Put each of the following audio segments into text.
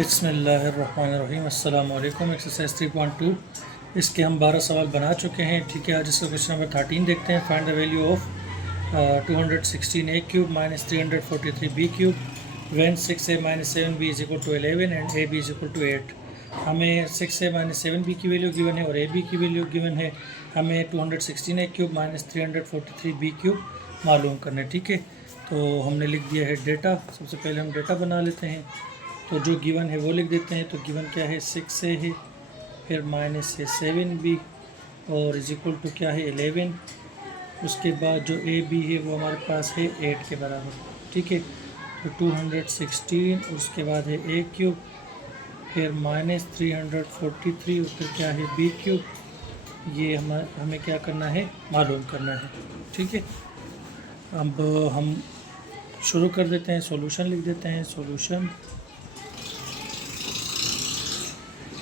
बिस्मिल्लाहिर्रहमानिर्रहीम। अस्सलाम वालेकुम। एक्सरसाइज 3.2 इसके हम 12 सवाल बना चुके हैं। ठीक है, आज इसका क्वेश्चन नंबर 13 देखते हैं। Find the value of 216 a cube minus 343 b cube when 6a minus 7b is equal to 11 and a b is equal to 8। हमें 6a माइनस 7b की वैल्यू गिवन है और ए बी की value given है। हमें 216 a cube minus 343 b cube मालूम करना है। ठीक है, तो हमने लिख दिया है डेटा। सबसे पहले हम डेटा बना लेते हैं। तो जो गिवन है वो लिख देते हैं। तो गिवन क्या है, 6a है, फिर माइनस है 7b और इज इक्वल टू क्या है 11। उसके बाद जो ए बी है वो हमारे पास है 8 के बराबर। ठीक है, तो 216 उसके बाद है ए क्यूब, फिर माइनस 343 और फिर क्या है बी क्यूब। ये हमें क्या करना है, मालूम करना है। ठीक है, अब हम शुरू कर देते हैं। सॉल्यूशन लिख देते हैं, सॉल्यूशन।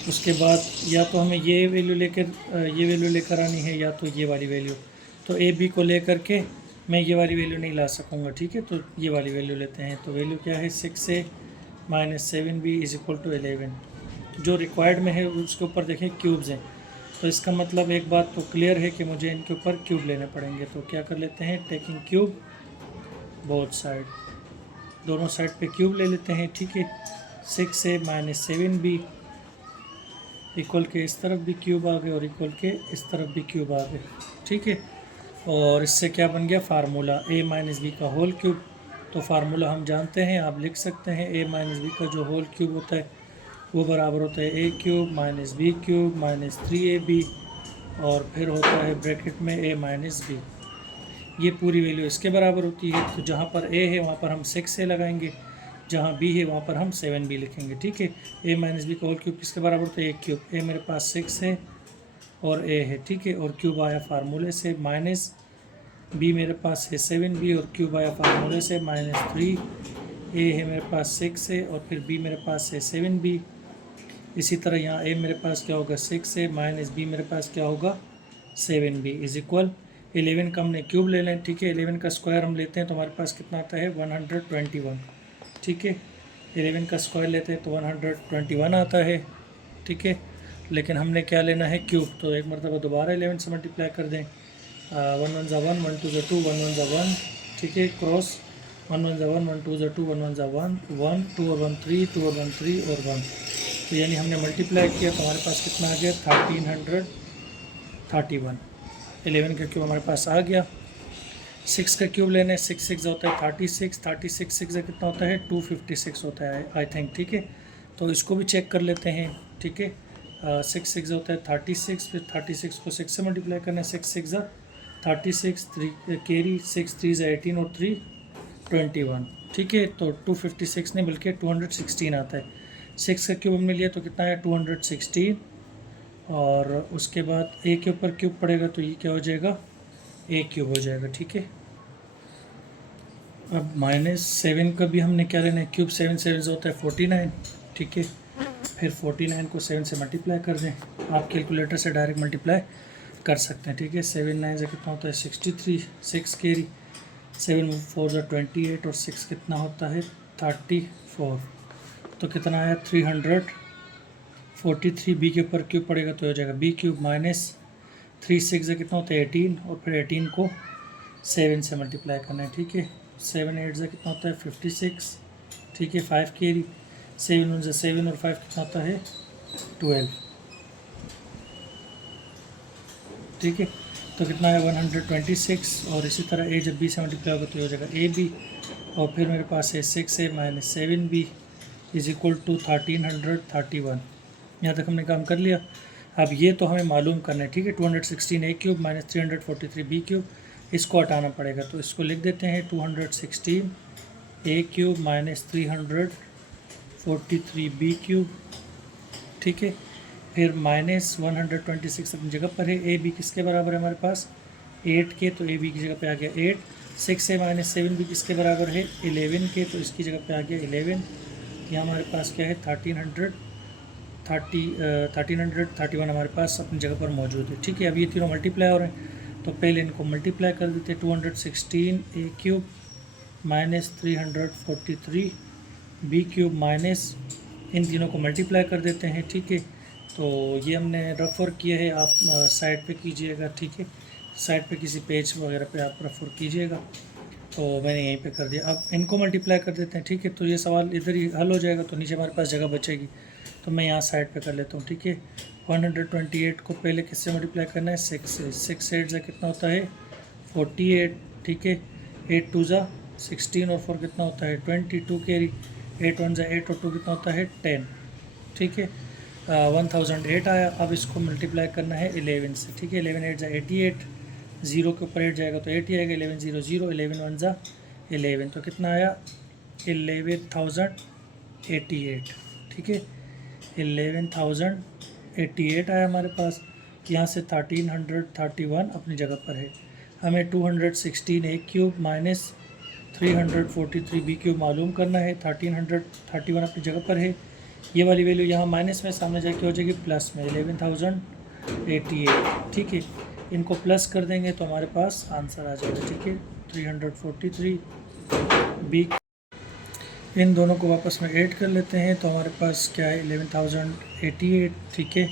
उसके बाद या तो हमें ये वैल्यू लेकर आनी है या तो ये वाली वैल्यू। तो ए बी को लेकर के मैं ये वाली वैल्यू नहीं ला सकूँगा। ठीक है, तो ये वाली वैल्यू लेते हैं। तो वैल्यू क्या है, 6a minus 7b is equal to 11। जो रिक्वायर्ड में है उसके ऊपर देखें क्यूब्स हैं, तो इसका मतलब एक बात तो क्लियर है कि मुझे इनके ऊपर क्यूब लेने पड़ेंगे। तो क्या कर लेते हैं, टेकिंग क्यूब बोथ साइड, दोनों साइड पे क्यूब ले लेते हैं। ठीक है, 6a माइनस 7b इक्वल के इस तरफ भी क्यूब आ गए और इक्वल के इस तरफ भी क्यूब आ गए। ठीक है, और इससे क्या बन गया, फार्मूला a माइनस बी का होल क्यूब। तो फार्मूला हम जानते हैं, आप लिख सकते हैं। a माइनस बी का जो होल क्यूब होता है वो बराबर होता है a cube minus b cube minus 3ab और फिर होता है ब्रैकेट में a माइनस बी। ये पूरी वैल्यू इसके बराबर होती है। तो जहाँ पर a है वहाँ पर हम 6a लगाएंगे, जहाँ b है वहाँ पर हम 7b लिखेंगे। ठीक है, a माइनस बी का होल क्यूब किसके बराबर होता है, a क्यूब। a मेरे पास 6 है और a है। ठीक है, और क्यूब आया फार्मूले से, माइनस b मेरे पास है 7b और क्यूब आया फार्मूले से माइनस 3। a है मेरे पास 6 है और फिर b मेरे पास है 7b। इसी तरह यहाँ a मेरे पास क्या होगा, 6 है, माइनस b मेरे पास क्या होगा 7b इज इक्वल 11 का हमने क्यूब ले लें। ठीक है, 11 का स्क्वायर हम लेते हैं तो हमारे पास कितना आता है 121। ठीक है, 11 का स्क्वायर लेते हैं तो 121 आता है। ठीक है, लेकिन हमने क्या लेना है, क्यूब। तो एक मरतबा दोबारा 11 से मल्टीप्लाई कर दें। 1 1 ज़ा 1, 1 2 ज़ा 2, 1 1 ज़ा 1। ठीक है, क्रॉस 1 1 ज़ा 1, 1 2 ज़ा 2, 1 1 ज़ा 1, 1 2 और 1 3, 2 और 1 3 और 1। तो यानी हमने मल्टीप्लाई किया तो हमारे पास कितना आ गया 1331। 11 का क्यूब हमारे पास आ गया। 6 का क्यूब लेने, 6 6 होता है 36, 36 6 कितना होता है 256 होता है आई थिंक। ठीक है, तो इसको भी चेक कर लेते हैं। ठीक है, 6 6 होता है 36, फिर 36 को 6 से मल्टीप्लाई करना है, 6 6 36, 3 कैरी, 6 3 18 और 3 21। ठीक है, तो 256 नहीं बल्कि 216 आता है। 6 का क्यूब हमने लिया तो कितना है 216 और उसके बाद a के ऊपर क्यूब पड़ेगा तो ये क्या हो जाएगा, a क्यूब हो जाएगा। ठीक है, अब माइनस 7 का भी हमने क्या लेना है, क्यूब। 7 7 होता है 49। ठीक है, फिर 49 को 7 से मल्टीप्लाई कर दें। आप कैलकुलेटर से डायरेक्ट मल्टीप्लाई कर सकते हैं। ठीक है, 7 9 से कितना होता है 63, 6 कैरी, 7 4 ज़ा 28 और 6 कितना होता है 34। तो कितना आया 343। बी के ऊपर क्यूब पड़ेगा तो हो जाएगा बी क्यूब माइनस 3 6 से कितना होता है 18 और फिर 18 को 7 से मल्टीप्लाई करना है। ठीक है, 7 8 से कितना होता है 56। ठीक है, 5 कैरी, 7 1 से 7 और 5 कितना होता है 12। ठीक है, तो कितना है 126 और इसी तरह a जब b से मल्टीप्लाई होगा तो हो जाएगा ए बी और फिर मेरे पास है 6a minus 7b is equal to 1331। यहाँ तक हमने काम कर लिया। अब ये तो हमें मालूम करना है। ठीक है, 216 a cube minus 343 b cube, इसको हटाना पड़ेगा। तो इसको लिख देते हैं 216 a cube minus 343 b cube. ठीक है, फिर माइनस 126 अपनी जगह पर है। ए बी किसके बराबर है हमारे पास 8 के, तो ए बी की जगह पे आ गया 8। 6 a माइनस 7 भी किसके बराबर है 11 के, तो इसकी जगह पे आ गया 11। यहाँ हमारे पास क्या है 1331 हमारे पास अपनी जगह पर मौजूद है। ठीक है, अब ये तीनों मल्टीप्लाई हो रहे हैं तो पहले इनको मल्टीप्लाई कर देते हैं। 216 a cube minus 343 b cube minus इन तीनों को मल्टीप्लाई कर देते हैं, ठीक है। तो ये हमने रफ वर्क किया है, आप साइड पे कीजिएगा, ठीक है। साइड पे किसी पेज वगैरह पे आप रफ वर्क कीजिएगा। तो मैंने यहीं पे कर दिया। अब इनको मल्टीप्लाई कर देते हैं, ठीक है। तो ये सवाल इधर ही हल हो जाएगा, तो नीचे हमारे पास जगह बचेगी। तो मैं यहाँ साइड पे कर लेता हूँ, ठीक है। 128 को पहले किससे मल्टीप्लाई करना है, 6 से। 6 8 से कितना होता है 48, ठीक है। 8 2 ज़ा 16 और 4 कितना होता है 22 कैरी। 8 1 ज़ा 8 और 2 कितना होता है 10, ठीक है। 1008 आया। अब इसको मल्टीप्लाई करना है 11 से, ठीक है। 11 8 ज़ा 88, 0 के ऊपर 8 जाएगा तो 80 आएगा। 11 0 0, 11 1 ज़ा 11, तो कितना आया 11,088, ठीक है। 11,088 आया हमारे पास। यहाँ से 1331 अपनी जगह पर है। हमें 216 a cube minus 343 b cube मालूम करना है। 1331 अपनी जगह पर है। ये वाली वैल्यू यहाँ माइनस में, सामने जाके हो जाएगी प्लस में 11,088, ठीक है। इनको प्लस कर देंगे तो हमारे पास आंसर आ जाएगा, ठीक है। 343 बी। इन दोनों को वापस में ऐड कर लेते हैं तो हमारे पास क्या है 11,088, ठीक है।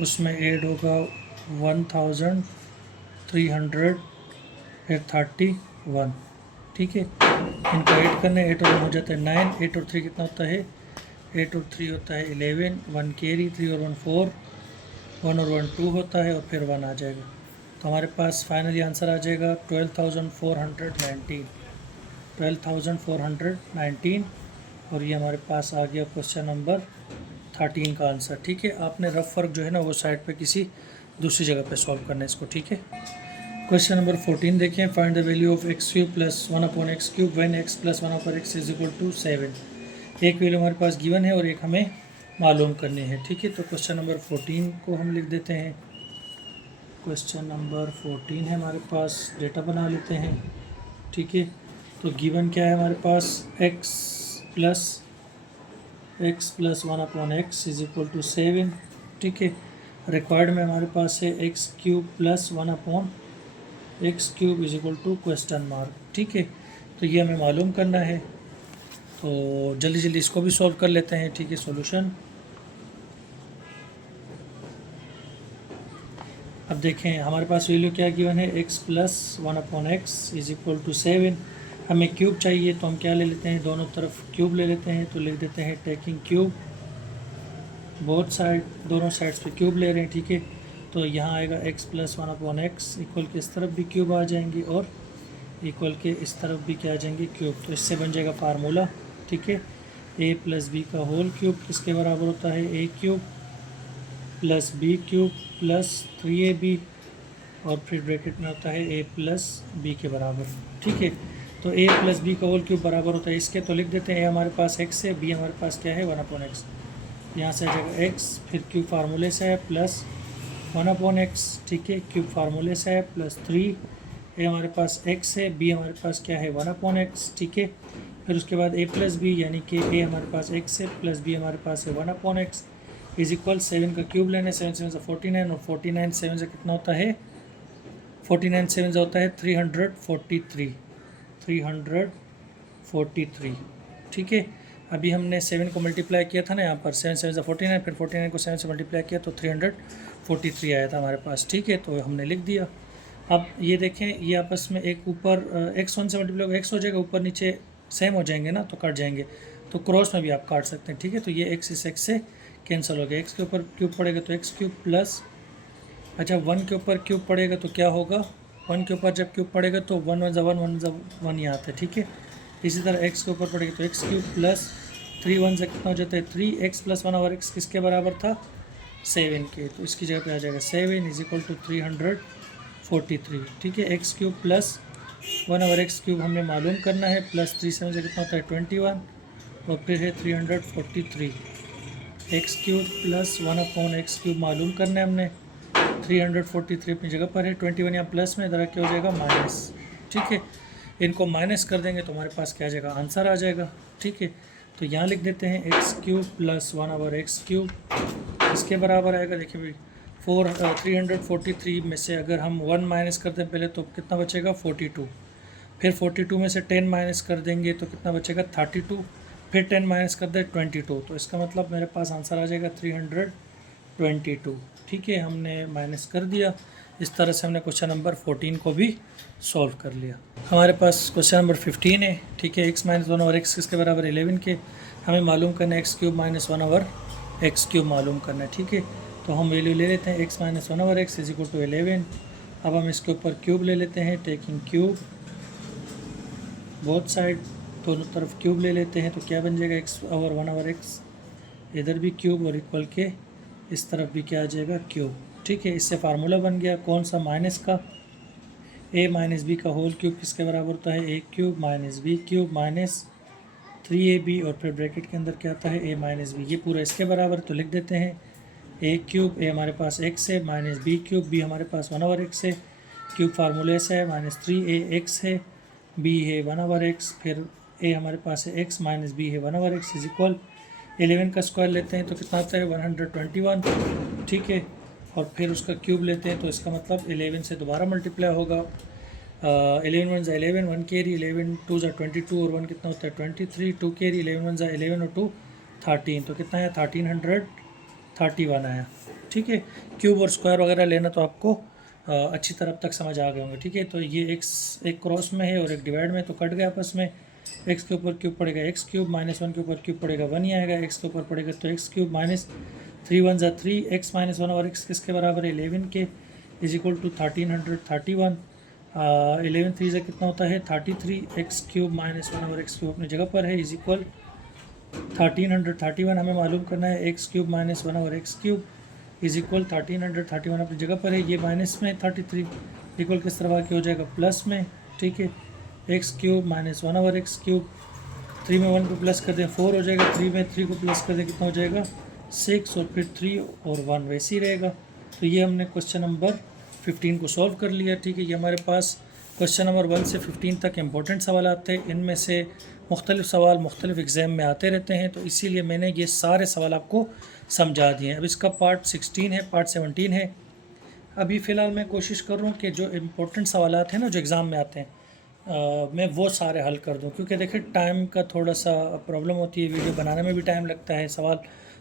उसमें ऐड होगा 1,331, ठीक है। इनको ऐड करने 8 और 1 हो जाता है 9, 8 और 3 कितना होता है 8 और 3 होता है 11, 1 कैरी, 3 और 1 4, 1 और 1 2 होता है और फिर 1 आ जाएगा। तो हमारे पास फाइनली आंसर आ जाएगा 12,419, 12,419। और ये हमारे पास आ गया क्वेश्चन नंबर 13 का आंसर, ठीक है। आपने रफ वर्क जो है ना वो साइड पे किसी दूसरी जगह पे सॉल्व करना है इसको, ठीक है। क्वेश्चन नंबर 14 देखें। Find the value of x cube plus 1/x cube when x plus 1/x is equal to 7। एक वैल्यू हमारे पास गिवन है और एक हमें मालूम करनी है, ठीक है। तो क्वेश्चन नंबर 14 को हम लिख देते हैं। क्वेश्चन नंबर 14 है हमारे पास, डेटा बना लेते हैं, ठीक है। तो गिवन क्या है हमारे पास x plus 1/x is equal to 7, ठीक है। रिक्वायर्ड में हमारे पास है x cube plus 1/x cube is equal to question mark, ठीक है। तो ये हमें मालूम करना है। तो जल्दी जल्दी इसको भी सॉल्व कर लेते हैं, ठीक है। सॉल्यूशन अब देखें हमारे पास वैल्यू क्या गिवन है x plus 1/x is equal to 7। हमें क्यूब चाहिए तो हम क्या ले लेते हैं, दोनों तरफ क्यूब ले लेते हैं। तो लिख देते हैं टेकिंग क्यूब, बोथ साइड, दोनों साइड्स पे क्यूब ले रहे हैं, ठीक है। तो यहाँ आएगा x प्लस 1/x इक्वल के इस तरफ भी क्यूब आ जाएंगे और इक्वल के इस तरफ भी क्या आ जाएंगे क्यूब। तो इससे बन जाएगा फार्मूला, ठीक है। a प्लस बी का होल क्यूब किसके बराबर होता है a cube plus B cube plus 3ab और फिर ब्रैकेट में होता है a प्लस बी के बराबर, ठीक है। तो a प्लस बी का होल क्यूब बराबर होता है इसके, तो लिख देते हैं a हमारे पास x है, b हमारे पास क्या है 1/x। यहाँ से आ जाएगा x, फिर क्यूब फार्मूले से है प्लस 1/x, ठीक है। क्यूब फार्मूले से है प्लस 3, a हमारे पास x है, b हमारे पास क्या है 1/x, ठीक है। फिर उसके बाद a प्लस बी यानी कि a हमारे पास x है प्लस b हमारे पास है 1/x इज इक्वल 7 का क्यूब लेने, 7 7 से 49 और 49 7 से कितना होता है 49 7 से होता है 343, 343, ठीक है। अभी हमने 7 को मल्टीप्लाई किया था ना यहाँ पर, 7 7 से 49, फिर 49 को 7 से मल्टीप्लाई किया तो 343 आया था हमारे पास, ठीक है। तो हमने लिख दिया। अब ये देखें ये आपस में एक ऊपर x1 से मल्टीप्लाई होगा x हो जाएगा, ऊपर नीचे सेम हो जाएंगे ना तो कट जाएंगे। तो क्रॉस में भी आप काट सकते हैं, ठीक है। तो ये x इस x से कैंसिल हो गया। x के ऊपर क्यूब पड़ेगा तो x क्यूब प्लस, अच्छा 1 के ऊपर क्यूब पड़ेगा तो क्या होगा 1 के ऊपर जब क्यूब पड़ेगा तो 1 1 1 1 यहाँ आता है, ठीक है। इसी तरह x के ऊपर पड़ेगा तो x क्यूब प्लस 3 1 से कितना हो जाता है 3x प्लस 1/x किसके बराबर था 7 के। तो इसकी जगह पे आ जाएगा 7 इज इक्वल टू 343, ठीक है। x cube plus 1/x cube हमें मालूम करना है, प्लस 3 7 से कितना होता है 21 और फिर है 343। x cube plus 1/x cube मालूम करना है हमने, 343 अपनी जगह पर है, 21 यहाँ प्लस में, इधर क्या हो जाएगा माइनस, ठीक है। इनको माइनस कर देंगे तो हमारे पास क्या आ जाएगा आंसर आ जाएगा, ठीक है। तो यहाँ लिख देते हैं x cube plus 1/x cube इसके बराबर आएगा। देखिए भाई 343 में से अगर हम 1 माइनस कर दें पहले तो कितना बचेगा 42, फिर 42 में से 10 माइनस कर देंगे तो कितना बचेगा 32, फिर 10 माइनस कर दे 22, तो इसका मतलब मेरे पास आंसर आ जाएगा 322। ठीक है, हमने माइनस कर दिया। इस तरह से हमने क्वेश्चन नंबर 14 को भी सॉल्व कर लिया। हमारे पास क्वेश्चन नंबर 15 है। ठीक है, x माइनस 1/x किसके बराबर 11 के। हमें मालूम करना है x³ माइनस 1/x³ मालूम करना है। ठीक है, तो हम वैल्यू ले लेते हैं x minus 1/x is equal to 11। अब हम इसके ऊपर क्यूब ले लेते हैं, टेकिंग क्यूब बोथ साइड, दोनों तरफ क्यूब ले लेते हैं। तो क्या बन जाएगा x/1/x, इधर भी क्यूब और इक्वल के इस तरफ भी क्या आ जाएगा क्यूब। ठीक है, इससे फार्मूला बन गया कौन सा, माइनस का। a माइनस बी का होल क्यूब किसके बराबर होता है, a³ minus b³ minus 3ab, और फिर ब्रैकेट के अंदर क्या आता है a माइनस बी। ये पूरा इसके बराबर, तो लिख देते हैं a³ a हमारे पास x है, माइनस b³ b हमारे पास 1/x है, क्यूब फार्मूले से है, माइनस 3ax है, b है 1/x, फिर a हमारे पास है x माइनस b है 1/x इज इक्वल 11 का स्क्वायर लेते हैं तो कितना आता है 121। ठीक है, और फिर उसका क्यूब लेते हैं तो इसका मतलब 11 से दोबारा मल्टीप्लाई होगा। 11 1 11, 1 कैरी, 11 2 22, और 1 कितना होता है 23, 2 कैरी, 11 1 11 और 2 13, तो कितना आया 1331 आया। ठीक है, क्यूब और स्क्वायर वगैरह लेना तो आपको अच्छी तरफ तक समझ आ गए होंगे। ठीक है, तो ये x एक क्रॉस में है और एक डिवाइड में, तो कट गया आपस में। x के ऊपर क्यूब पड़ेगा x³ माइनस 1 के ऊपर क्यूब पड़ेगा 1 ही आएगा, x के ऊपर पड़ेगा तो x³ minus 3 1 3, x minus 1/x किसके बराबर है 11 के, इज इक्वल टू 1331। 11 3 से कितना होता है 33, x³ माइनस 1/x³ अपनी जगह पर है, इज इक्वल 1331। हमें मालूम करना है x³ minus 1/x³ is equal 1331 अपनी जगह पर है। ये माइनस में 33 इक्वल किस तरह आके हो जाएगा प्लस में। ठीक है, x³ माइनस 1/x³, 3 में 1 को प्लस कर दें 4 हो जाएगा, 3 में 3 को प्लस कर दें कितना हो जाएगा 6, और फिर 3 और 1 वैसे ही रहेगा। तो ये हमने क्वेश्चन नंबर 15 को सॉल्व कर लिया। ठीक है, ये हमारे पास क्वेश्चन नंबर 1 से 15 तक इम्पोर्टेंट सवाल आते हैं। इनमें से मुख्तलिफ सवाल मुख्तलिफ एग्ज़ाम में आते रहते हैं, तो इसीलिए मैंने ये सारे सवाल आपको समझा दिए हैं। अब इसका पार्ट 16 है, पार्ट 17 है। अभी फ़िलहाल मैं कोशिश कर रहा हूँ कि जो इम्पोर्टेंट सवाल हैं ना जो एग्ज़ाम में आते हैं मैं वो सारे हल कर दूँ, क्योंकि देखिए टाइम का थोड़ा सा प्रॉब्लम होती है, वीडियो बनाने में भी टाइम लगता है, सवाल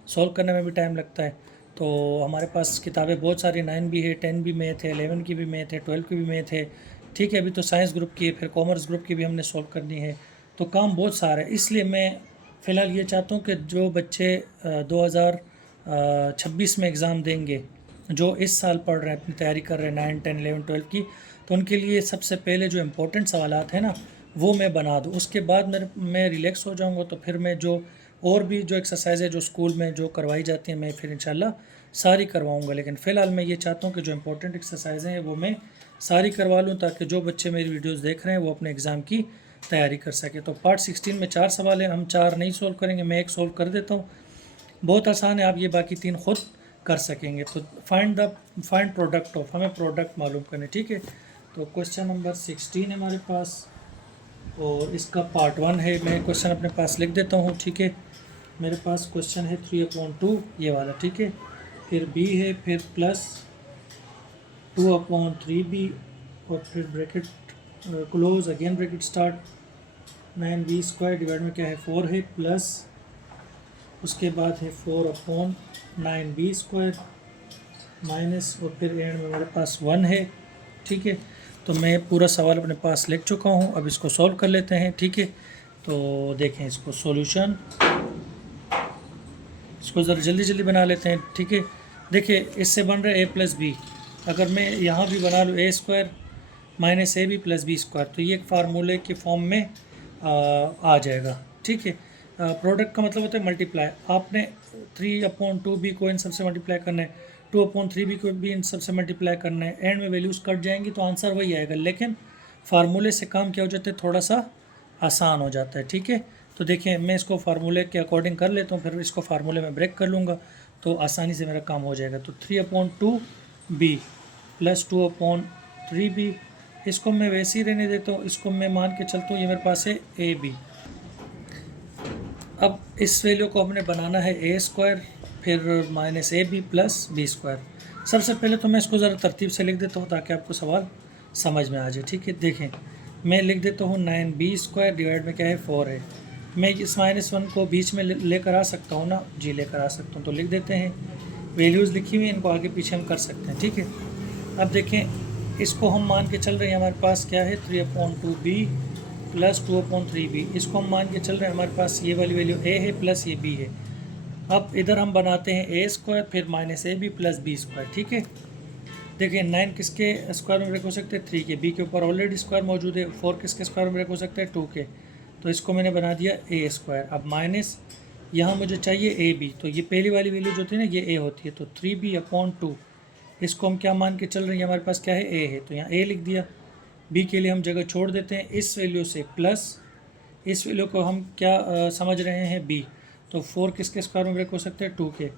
सॉल्व करने में भी टाइम लगता है। तो हमारे पास किताबें बहुत सारी 9 भी है, 10 भी मैथ है, 11 की भी मैथ है, 12 की भी मैथ है। ठीक है, अभी तो साइंस ग्रुप की है, फिर कॉमर्स ग्रुप की भी हमने सॉल्व करनी है, तो काम बहुत सारा है। इसलिए मैं फ़िलहाल ये चाहता हूँ कि जो बच्चे 2026 में एग्ज़ाम देंगे, जो इस साल पढ़ रहे हैं, अपनी तैयारी कर रहे हैं 9 10 11 12 की, तो उनके लिए सबसे पहले जो इम्पोर्टेंट सवालात हैं ना वो मैं बना दूँ। उसके बाद मैं रिलैक्स हो जाऊँगा, तो फिर मैं जो और भी जो एक्सरसाइज है जो स्कूल में जो करवाई जाती हैं मैं फिर इंशाल्लाह सारी करवाऊँगा। लेकिन फ़िलहाल मैं ये चाहता हूँ कि जो इम्पोर्टेंट एक्सरसाइज़ें हैं वो मैं सारी करवा लूँ, ताकि जो बच्चे मेरी वीडियोज़ देख रहे हैं वो अपने एग्ज़ाम की तैयारी कर सके। तो पार्ट 16 में 4 सवाल हैं, हम 4 नहीं सोल्व करेंगे, मैं एक सोल्व कर देता हूँ। बहुत आसान है, आप ये बाकी 3 खुद कर सकेंगे। तो फाइंड प्रोडक्ट ऑफ, हमें प्रोडक्ट मालूम करने। ठीक है, तो क्वेश्चन नंबर 16 है हमारे पास, और इसका पार्ट 1 है। मैं क्वेश्चन अपने पास लिख देता हूँ। ठीक है, मेरे पास क्वेश्चन है 3/2 ये वाला। ठीक है, फिर b है, फिर प्लस 2/3b, और फिर bracket close, again bracket start, 9b² divide में क्या है 4 है, प्लस उसके बाद है 4/9b² माइनस, और फिर एंड में हमारे पास 1 है। ठीक है, तो मैं पूरा सवाल अपने पास लिख चुका हूँ, अब इसको सॉल्व कर लेते हैं। ठीक है, तो देखें इसको सॉल्यूशन, इसको ज़रा जल्दी जल्दी बना लेते हैं। ठीक है, देखिए इससे बन रहा है a+b, अगर मैं यहाँ भी बना लूँ a² माइनस ab + b², तो ये एक फार्मूले के फॉर्म में आ जाएगा। ठीक है, प्रोडक्ट का मतलब होता है मल्टीप्लाई। आपने 3/2b को इन सबसे मल्टीप्लाई करना है, 2/3b को भी इन सबसे मल्टीप्लाई करना है, एंड में वैल्यूज़ कट जाएंगी तो आंसर वही आएगा। लेकिन फार्मूले से काम क्या हो जाता है, थोड़ा सा आसान हो जाता है। ठीक है, तो देखिए मैं इसको फार्मूले के अकॉर्डिंग कर लेता हूँ, फिर इसको फार्मूले में ब्रेक कर लूँगा तो आसानी से मेरा काम हो जाएगा। तो 3/2b + 2/3b, इसको मैं वैसे ही रहने देता हूँ, इसको मैं मान के चलता हूँ ये मेरे पास है ab। अब इस वैल्यू को हमने बनाना है a², फिर माइनस ab + b²। सबसे पहले तो मैं इसको ज़रा तरतीब से लिख देता हूँ ताकि आपको सवाल समझ में आ जाए। ठीक है, देखें मैं लिख देता हूँ 9b² डिवाइड में क्या है 4 है। मैं इस -1 को बीच में लेकर आ सकता हूँ ना जी, लेकर आ सकता हूँ। तो लिख देते हैं, वैल्यूज़ लिखी हुई हैं, इनको आगे पीछे हम कर सकते हैं, ठीक है। अब देखें, इसको हम मान के चल रहे हैं, हमारे पास क्या है 3/2b प्लस 2/3b। इसको हम मान के चल रहे हैं, हमारे पास ये वाली वैल्यू a है प्लस ये b है। अब इधर हम बनाते हैं a² फिर -ab प्लस b², ठीक है। देखिए 9 किसके स्क्वायर में ब्रेक हो सकते हैं, 3 के। b के ऊपर ऑलरेडी स्क्वायर मौजूद है। 4 किसके स्क्वायर में ब्रेक हो सकते हैं, 2 के। तो इसको मैंने बना दिया a²। अब माइनस यहाँ मुझे चाहिए ab, तो ये पहली वाली वैल्यू जो होती है ना, ये a होती है। तो 3b/2, इसको हम क्या मान के चल रहे हैं, हमारे पास क्या है a है, तो यहाँ a लिख दिया। b के लिए हम जगह छोड़ देते हैं, इस वैल्यू से प्लस इस वैल्यू को हम क्या समझ रहे हैं b। तो 4 किसके स्क्वायर में ब्रेक हो सकते हैं, 2 के।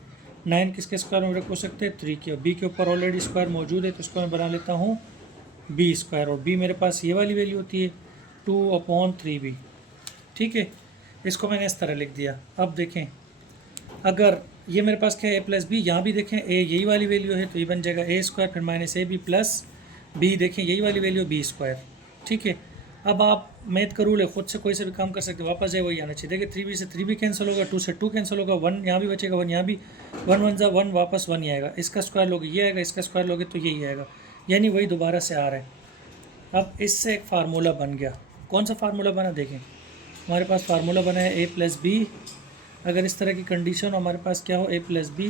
9 किसके स्क्वायर में ब्रेक हो सकते हैं, 3 के। b के ऊपर ऑलरेडी स्क्वायर मौजूद है, तो इसको मैं बना लेता हूँ b²। और b मेरे पास ये वाली वैल्यू होती है 2/3b, ठीक है। इसको मैंने इस तरह लिख दिया। अब देखें, अगर ये मेरे पास क्या है a प्लस बी, यहाँ भी देखें a यही वाली वैल्यू है, तो ये बन जाएगा a² फिर -ab प्लस b, देखें यही वाली वैल्यू b², ठीक है। अब आप मैथ का रूल है, खुद से कोई से भी काम कर सकते, वापस जाए वही आना चाहिए। देखिए 3b से 3b कैंसिल होगा, 2 से 2 कैंसिल होगा, 1 यहाँ भी बचेगा, 1 यहाँ भी, 1 1 = 1, वापस 1 ही आएगा। इसका स्क्वायर लोगे ये आएगा, इसका स्क्वायर लोगे तो यही आएगा, यानी वही दोबारा से आ रहा है। अब इससे एक फार्मूला बन गया। कौन सा फार्मूला बना, देखें हमारे पास फार्मूला बना है a प्लस बी। अगर इस तरह की कंडीशन हमारे पास क्या हो, a प्लस बी,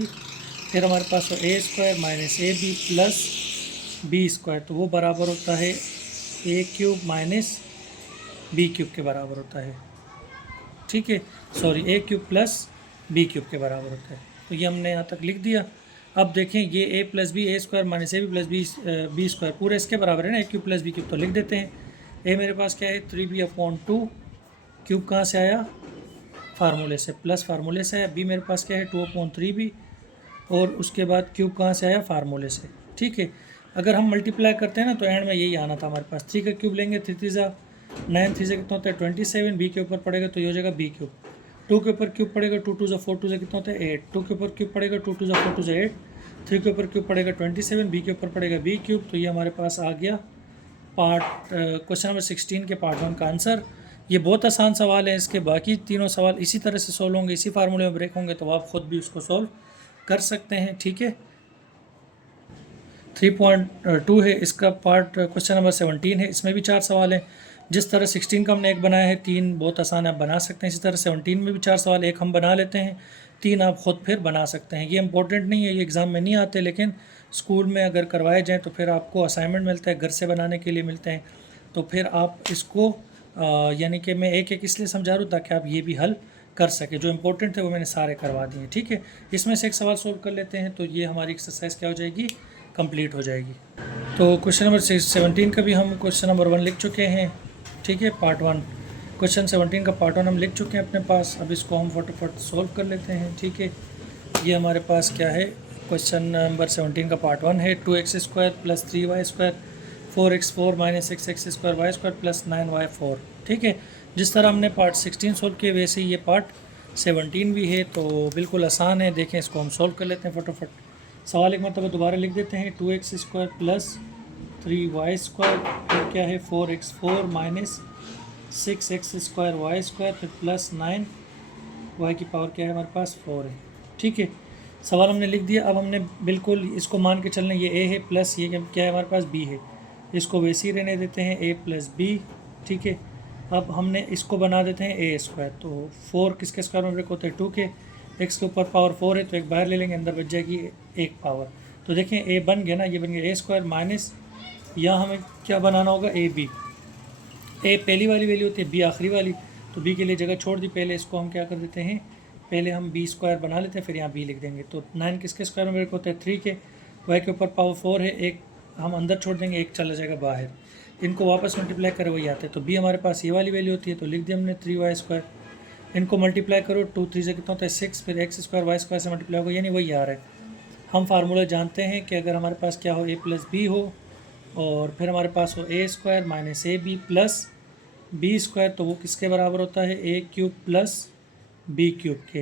फिर हमारे पास हो a² minus ab plus b², तो वो बराबर होता है a³ माइनस b³ के बराबर होता है, ठीक है। सॉरी, a³ प्लस b³ के बराबर होता है। तो ये हमने यहाँ तक लिख दिया। अब देखें, ये a plus B, a² minus ab plus b² पूरा इसके बराबर है ना, a³ प्लस b³ तो लिख देते हैं। a मेरे पास क्या है 3b/2, क्यूब कहाँ से आया, फार्मूले से, प्लस फार्मूले से आया। b मेरे पास क्या है 2/3b, और उसके बाद क्यूब कहाँ से आया, फार्मूले से, ठीक है। अगर हम मल्टीप्लाई करते हैं ना, तो एंड में यही आना था हमारे पास। 3 का क्यूब लेंगे, 3 3 9, 3 से कितना होता है 27, b के ऊपर पड़ेगा तो ये हो जाएगा b³। 2 के ऊपर क्यूब पड़ेगा, 2 2 4, 2 से कितना होता है 8। 2 के ऊपर क्यूब पड़ेगा, 2 2 4, 2 8। 3 के ऊपर क्यूब पड़ेगा 27, b के ऊपर पड़ेगा b³। तो ये हमारे पास आ गया क्वेश्चन नंबर 16 के पार्ट 1 का आंसर। ये बहुत आसान सवाल है, इसके बाकी तीनों सवाल इसी तरह से सोल्व होंगे, इसी फार्मूले में ब्रेक होंगे, तो आप ख़ुद भी उसको सोल्व कर सकते हैं, ठीक है। 3.2 है इसका पार्ट, क्वेश्चन नंबर 17 है, इसमें भी 4 सवाल हैं। जिस तरह 16 का हमने एक बनाया है, 3 बहुत आसान है, आप बना सकते हैं। इसी तरह 17 में भी 4 सवाल, एक हम बना लेते हैं, 3 आप ख़ुद फिर बना सकते हैं। ये इंपॉर्टेंट नहीं है, ये एग्ज़ाम में नहीं आते, लेकिन स्कूल में अगर करवाए जाएँ तो फिर आपको असाइनमेंट मिलता है, घर से बनाने के लिए मिलते हैं। तो फिर आप इसको यानी कि मैं एक एक इसलिए समझा रहा हूँ ताकि आप ये भी हल कर सके। जो इंपॉर्टेंट थे वो मैंने सारे करवा दिए, ठीक है। इसमें से एक सवाल सोल्व कर लेते हैं, तो ये हमारी एक्सरसाइज क्या हो जाएगी, कंप्लीट हो जाएगी। तो क्वेश्चन नंबर 17 का भी हम क्वेश्चन नंबर 1 लिख चुके हैं, ठीक है, पार्ट 1। क्वेश्चन 17 का पार्ट 1 हम लिख चुके हैं अपने पास। अब इसको हम फटाफट सोल्व कर लेते हैं, ठीक है। ये हमारे पास क्या है, क्वेश्चन नंबर 17 का पार्ट 1 है 2x² plus 3y² 4x4 minus 6x² y² plus 9y4, ठीक है। जिस तरह हमने पार्ट 16 सोल्व किए, वैसे ही ये पार्ट 17 भी है, तो बिल्कुल आसान है। देखें, इसको हम सोल्व कर लेते हैं फटाफट। सवाल एक मतलब दोबारा लिख देते हैं, 2x² प्लस 3y² फिर क्या है 4x4 माइनस 6x² y² फिर प्लस 9y की पावर क्या है हमारे पास 4 है, ठीक है। सवाल हमने लिख दिया। अब हमने बिल्कुल इसको मान के चलना, ये a है प्लस ये क्या है हमारे पास b है, इसको वैसे ही रहने देते हैं a प्लस b, ठीक है। अब हमने इसको बना देते हैं a²। तो 4 किसके स्क्वायर में ब्रेक होते हैं 2 के, x के ऊपर पावर 4 है तो एक बाहर ले लेंगे, अंदर बच जाएगी एक पावर। तो देखें a बन गया ना, ये बन गया a² माइनस यहाँ हमें क्या बनाना होगा ab। a पहली वाली वैल्यू होती है, b आखिरी वाली, तो b के लिए जगह छोड़ दी। पहले इसको हम क्या कर देते हैं, पहले हम b² बना लेते हैं, फिर यहाँ b लिख देंगे। तो 9 किसके स्क्वायर में ब्रेक होता है 3 के, y के ऊपर पावर 4 है, एक हम अंदर छोड़ देंगे, एक चला जाएगा बाहर। इनको वापस मल्टीप्लाई करो वही आते हैं। तो b हमारे पास ये वाली वैल्यू होती है, तो लिख दिया हमने 3y²। इनको मल्टीप्लाई करो, 2 3 से कितना होता है 6, फिर x² y² से मल्टीप्लाई होगा, यानी वही आ रहा है। हम फार्मूला जानते हैं कि अगर हमारे पास क्या हो a प्लस b हो, और फिर हमारे पास हो a² minus ab plus b², तो वो किसके बराबर होता है a³ प्लस b³ के।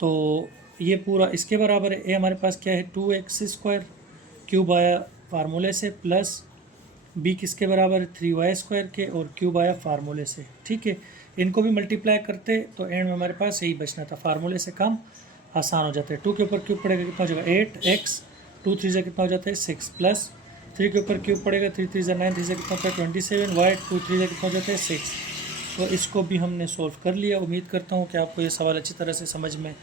तो ये पूरा इसके बराबर है। a हमारे पास क्या है 2x² क्यूब आया फार्मूले से, प्लस b किसके बराबर है 3y² के, और क्यूब आया फार्मूले से, ठीक है। इनको भी मल्टीप्लाई करते तो एंड में हमारे पास यही बचना था। फार्मूले से काम आसान हो जाता है। 2 के ऊपर क्यूब पड़ेगा कितना हो जाएगा 8x, 2 3 से कितना हो जाता है 6 प्लस 3 के ऊपर क्यूब पड़ेगा 3 3 से 9, 3 से कितना होता है 27, y 2 3 से कितना हो जाता है 6। तो इसको भी हमने सोल्व कर लिया। उम्मीद करता हूँ कि आपको ये सवाल अच्छी तरह से समझ में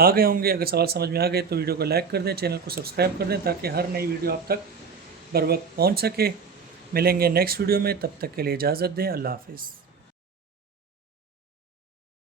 आ गए होंगे। अगर सवाल समझ में आ गए तो वीडियो को लाइक कर दें, चैनल को सब्सक्राइब कर दें ताकि हर नई वीडियो आप तक बर वक्त पहुँच सके। मिलेंगे नेक्स्ट वीडियो में, तब तक के लिए इजाज़त दें। अल्लाह हाफिज़।